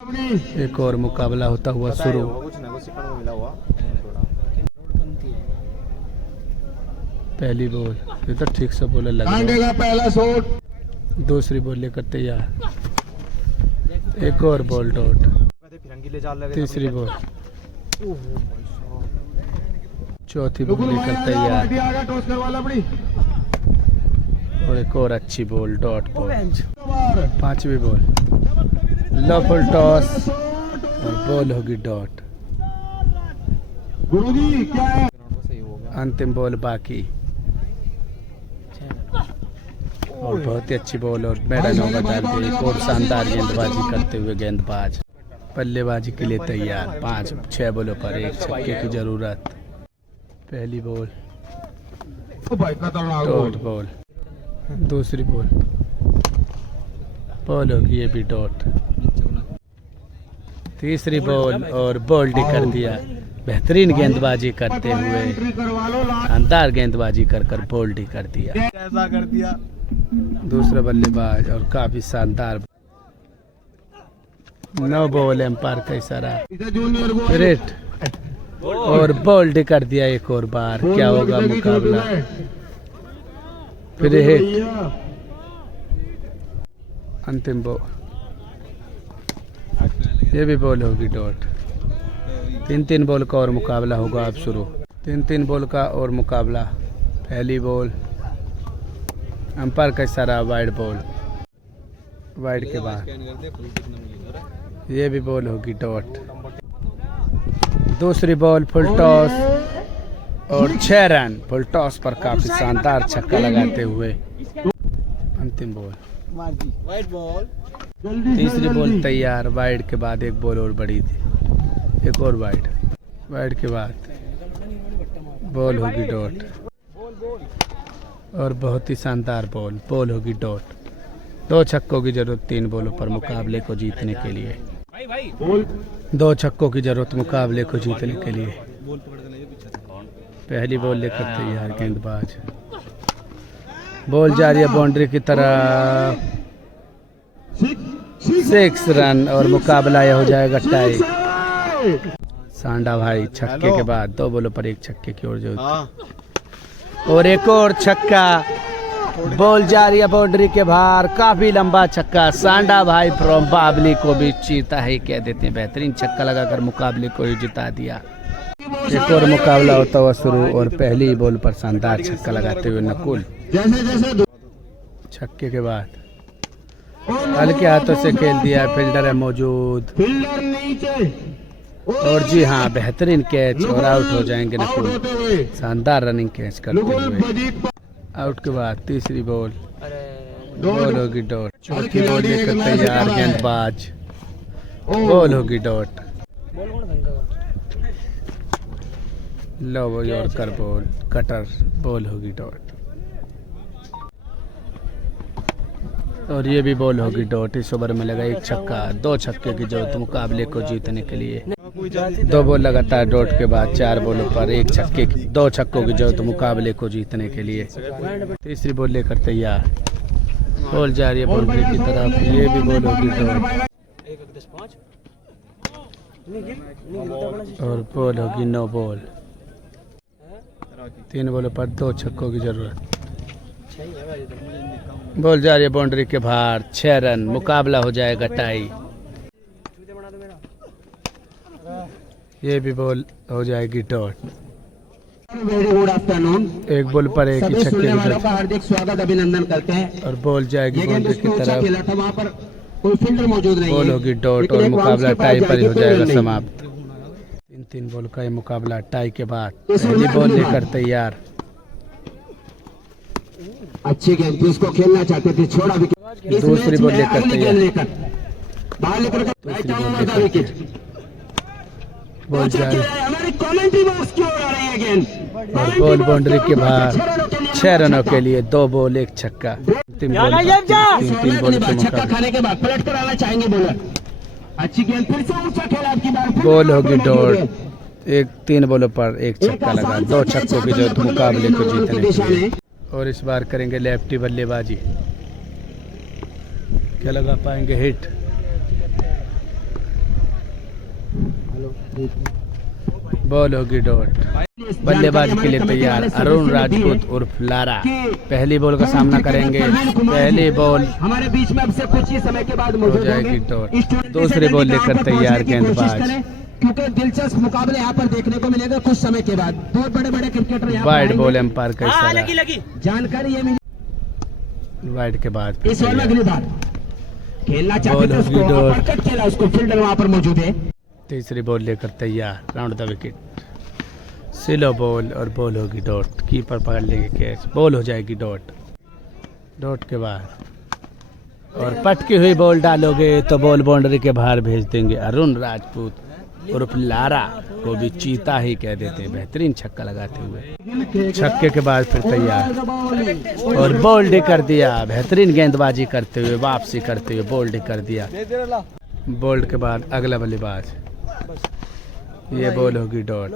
एक और मुकाबला होता हुआ शुरू। पहली बॉल ये तो ठीक से बोले लगा। पहला शॉट। दूसरी बॉल लेकर तैयार। एक और बॉल डॉट। तीसरी बॉल। चौथी बॉल लेकर तैयार। और एक और अच्छी बॉल डॉट बॉल। पांचवी बॉल लो फुल टॉस और बॉल होगी डॉट। गुरुजी क्या है? अंतिम बॉल बाकी और बहुत ही अच्छी बॉल और मैदानों में डाल के एक और शानदार गेंदबाजी करते हुए गेंदबाज बल्लेबाजी के लिए तैयार। 5-6 बॉलों पर एक छक्के की जरूरत। पहली बॉल डॉट बॉल। दूसरी बॉल बॉल होगी ये भी डॉट। तीसरी बॉल और बोल्ड कर दिया। बेहतरीन गेंदबाजी करते हुए शानदार गेंदबाजी कर बोल्ड कर दिया। ऐसा कर दिया दूसरा बल्लेबाज और काफी शानदार। 9 बॉल एम्पायर का इशारा रेट और बोल्ड कर दिया एक और बार। क्या होगा मुकाबला? फिर हिट। अंतिम बॉल ये भी बॉल होगी डॉट। 3 बॉल का और मुकाबला होगा अब शुरू। 3 बॉल का और मुकाबला। पहली बॉल अंपायर का इशारा वाइड बॉल। वाइड के बाद ये भी बॉल होगी डॉट। दूसरी बॉल फुल टॉस और 6 रन फुल टॉस पर काफी शानदार छक्का लगाते हुए। अंतिम बॉल वाइट बॉल। तीसरी बॉल तैयार। वाइड के बाद एक बॉल और बड़ी थी। एक और वाइड। वाइड के बाद बॉल होगी डॉट और बहुत ही शानदार बॉल होगी डॉट। 2 छक्कों की जरूरत 3 बॉलों पर मुकाबले को जीतने के लिए। 2 छक्कों की जरूरत मुकाबले को जीतने के लिए। पहली बॉल लेकर तैयार गेंदबाज। बॉल जा रही है बाउंड्री की तरफ। 6 रन और मुकाबला यह हो जाएगा टाई। सांडा भाई छक्के के बाद 2 बॉलों पर एक छक्के की ओर जरूरत और एक और छक्का। बॉल जा रही है बाउंड्री के बाहर। काफी लंबा छक्का। सांडा भाई फ्रॉम बाबली को भी चीता ही कह देते हैं। बेहतरीन छक्का लगाकर मुकाबले को ही जिता दिया। एक और मुकाबला होता हुआ शुरू और पहली बॉल पर शानदार छक्का लगाते हुए नकुल। छक्के के बाद हल्के हाथों से खेल दिया। फील्डर है मौजूद और जी हाँ बेहतरीन कैच और आउट हो जाएंगे नकुल। शानदार रनिंग कैच करते हुए। आउट के बाद तीसरी बॉल होगी डॉट। चौथी बॉल लेकर तैयार गेंदबाज। बॉल होगी डॉट। लो यॉर्कर बॉल कटर। बॉल होगी डॉट और ये भी बॉल होगी डॉट। इस ओवर में लगा एक छक्का। 2 छक्के की जरूरत मुकाबले को जीतने के लिए। 2 बॉल लगातार डॉट के बाद 4 बॉलों पर एक छक्के की 2 छक्कों की जरूरत मुकाबले को जीतने के लिए। तीसरी बॉल लेकर तैयार। बॉल जा रही है बाउंड्री की तरफ। ये भी बॉल होगी डॉट और बॉल होगी 9 बॉल। 3 बॉलों पर 2 छक्कों की जरूरत। बॉल जा रही है बाउंड्री के बाहर। 6 रन मुकाबला हो जाएगा टाई। ये भी बॉल हो जाएगी डॉट। Very good afternoon. एक बॉल पर एक ही छक्के की जरूरत हार्दिक स्वागत अभिनंदन करते हैं। और बॉल जाएगी बाउंड्री की तरफ। वहाँ पर कोई फील्डर मौजूद नहीं। बॉल होगी डॉट और मुकाबला टाई पर ही हो जाएगा समाप्त। 3 बॉल का ये मुकाबला टाई के बाद। पहली बॉल लेकर तैयार। अच्छी गेंद थी। उसको खेलना चाहते थे छोड़ा विकेट। दूसरी बॉल लेकर तैयार। बॉल जा रही हमारी कमेंट्री बॉक्स की ओर आ रही है गेंद और बॉल बाउंड्री के बाहर। 6 रनों के लिए 2 बॉल 1 छक्का। 3 बॉल के छक्का खाने के बाद पलट कर आना चाहेंगे बॉलर। अच्छी गेंद फिर से ऊंचा खेला। आपकी बार बॉल होगी डॉट। 3 बॉलों पर 1 छक्का लगा। 2 छक्कों की जरूरत मुकाबले को जीतने के लिए। और इस बार करेंगे लेफ्टी बल्लेबाजी। क्या लगा पाएंगे? हिट। बॉल होगी डॉट। बल्लेबाजी के लिए तैयार अरुण राजपूत उर्फ लारा पहली बॉल का सामना करेंगे। पहली बॉल हमारे बीच में अब से कुछ ही समय के बाद हो मौजूद जाएगी होंगे। डॉट। दूसरी बॉल लेकर तैयार गेंदबाज। क्योंकि दिलचस्प मुकाबले यहाँ पर देखने को मिलेगा कुछ समय के बाद। बहुत बड़े बड़े क्रिकेटर यहाँ पर वाइड आएंगे। बॉल एम्पायर का इशारा। जानकारी ये मिली वाइड के बाद इस ओवर में अगली बार खेलना चाहते बॉल थे होगी उसको डॉट। अपरकट खेला उसको, फील्डर वहाँ पर मौजूद है। तीसरी बॉल लेकर तैयार round the wicket. Slow ball और बॉल होगी डॉट। कीपर पकड़ लेंगे कैच। बॉल हो जाएगी डॉट। डॉट के बाद और पटकी हुई बॉल डालोगे तो बॉल बाउंड्री के बाहर भेज देंगे। अरुण राजपूत उर्फ लारा को भी चीता ही कह देते हैं, बेहतरीन छक्का लगाते हुए। छक्के के बाद फिर तैयार और बोल्ड कर दिया। बेहतरीन गेंदबाजी करते हुए वापसी करते हुए बोल्ड कर दिया। बोल्ड के बाद अगला बल्लेबाज। ये बॉल होगी डॉट।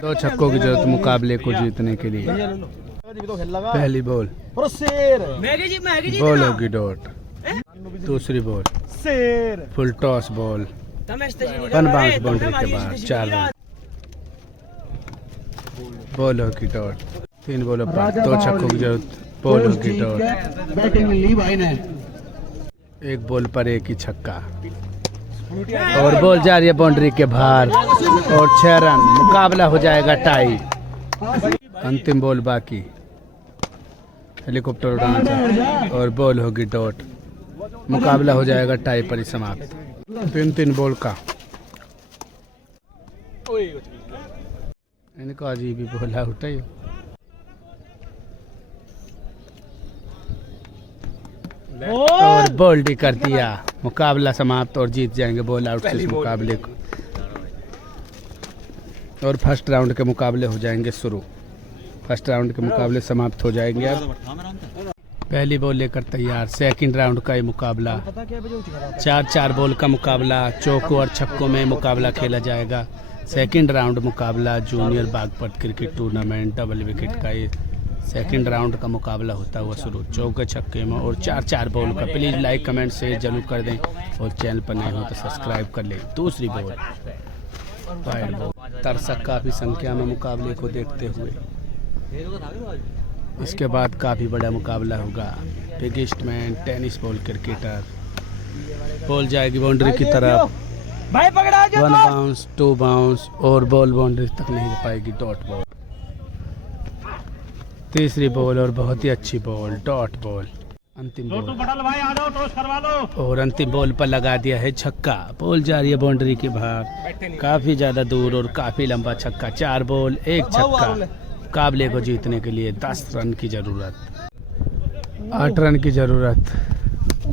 2 छक्कों की जरूरत मुकाबले को जीतने के लिए। पहली बॉल बॉल होगी डॉट। दूसरी ball full toss ball. 1 bounce boundary के बाद 4 रन। बॉल होगी डॉट। 3 बॉलों पर 2 छक्कों की जरूरत। बॉल होगी डॉट। बैटिंग ली भाई ने। 1 बॉल पर 1 ही छक्का और बॉल जा रही है बाउंड्री के बाहर और 6 रन। मुकाबला हो जाएगा टाई। अंतिम बॉल बाकी। हेलीकॉप्टर उड़ाना चाहिए और बॉल होगी डॉट। मुकाबला हो जाएगा टाई पर ही समाप्त। 3 बॉल का इनको अजीब ही बॉल आउट है। और बोल्ड कर दिया। मुकाबला समाप्त और जीत जाएंगे बॉल आउट से इस मुकाबले को। और फर्स्ट राउंड के मुकाबले हो जाएंगे शुरू। फर्स्ट राउंड के मुकाबले समाप्त हो जाएंगे। अब पहली बॉल लेकर तैयार। सेकंड राउंड का ये मुकाबला 4-4 बॉल का मुकाबला। चौकों और छक्कों में मुकाबला खेला जाएगा। सेकंड राउंड मुकाबला junior Baghpat cricket tournament double wicket का ये सेकंड राउंड का मुकाबला होता हुआ शुरू। चौके छक्के में और 4-4 बॉल का। प्लीज़ लाइक कमेंट शेयर जरूर कर दें और चैनल पर नए हो तो सब्सक्राइब कर लें। दूसरी बॉल वाइड बॉल। दर्शक काफ़ी संख्या में मुकाबले को देखते हुए। इसके बाद काफ़ी बड़ा मुकाबला होगा। Biggest man tennis ball cricketer. Ball जाएगी बाउंड्री की तरफ। 1 बाउंस 2 बाउंस और बॉल बाउंड्री तक नहीं जा पाएगी। Dot ball. तीसरी बॉल और बहुत ही अच्छी बॉल डॉट बॉल। अंतिम बॉल और अंतिम बॉल पर लगा दिया है छक्का। बॉल जा रही है बाउंड्री के बाहर काफी ज्यादा दूर और काफी लंबा छक्का। 4 बॉल 1 छक्का। मुकाबले को जीतने के लिए 10 रन की जरूरत। 8 रन की जरूरत।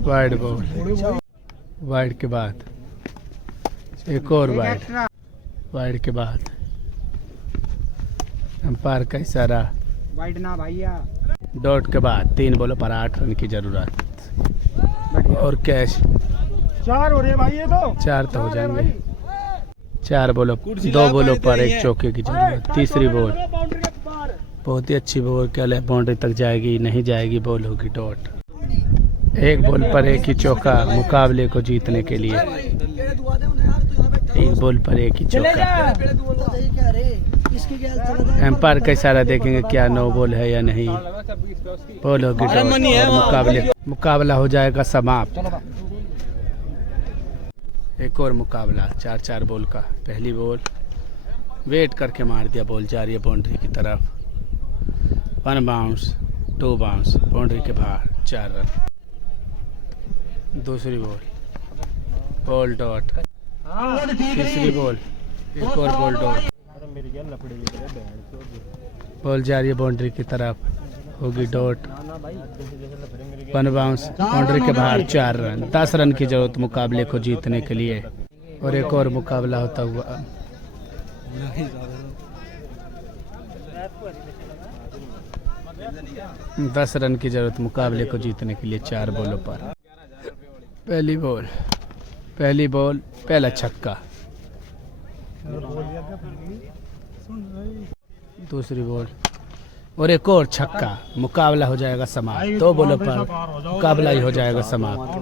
Wide ball. वाइड के बाद एक और वाइड। वाइड के बाद अंपायर का इशारा। वाइड ना भैया। डॉट के बाद 3 बॉलों पर 8 रन की जरूरत और कैश 4 हो रहे भाई। ये तो 4 तो हो जाएंगे। 4 बॉलों 2 बॉलों पर 1 चौके की जरूरत। तीसरी बॉल बहुत ही अच्छी बॉल। क्या बाउंड्री तक जाएगी नहीं जाएगी। बॉल होगी डॉट। 1 बॉल पर 1 ही चौका। मुकाबले को जीतने के लिए 1 बॉल पर 1 ही चौका। एम्पायर का इशारा देखेंगे क्या नो बॉल है या नहीं। बॉल होगी डॉट और मुकाबला हो जाएगा समाप्त। एक और मुकाबला 4-4 बॉल का। पहली बॉल वेट करके मार दिया। बॉल जा रही है बाउंड्री की तरफ। 1 बाउंस 2 बाउंस बाउंड्री के बाहर 4 रन। दूसरी बॉल बॉल डॉट। तीसरी बॉल एक और बॉल डॉट। बॉल जा रही है बाउंड्री की तरफ होगी डॉट। 1 बाउंस बाउंड्री के बाहर 4 रन। 10 रन की जरूरत मुकाबले को जीतने के लिए। और एक और मुकाबला होता हुआ 10 रन की जरूरत मुकाबले को जीतने के लिए 4 बॉलों पर। पहली बॉल पहला छक्का। दूसरी बॉल और एक और छक्का। मुकाबला हो जाएगा समाप्त। 2 बॉलों पर मुकाबला ही हो जाएगा समाप्त।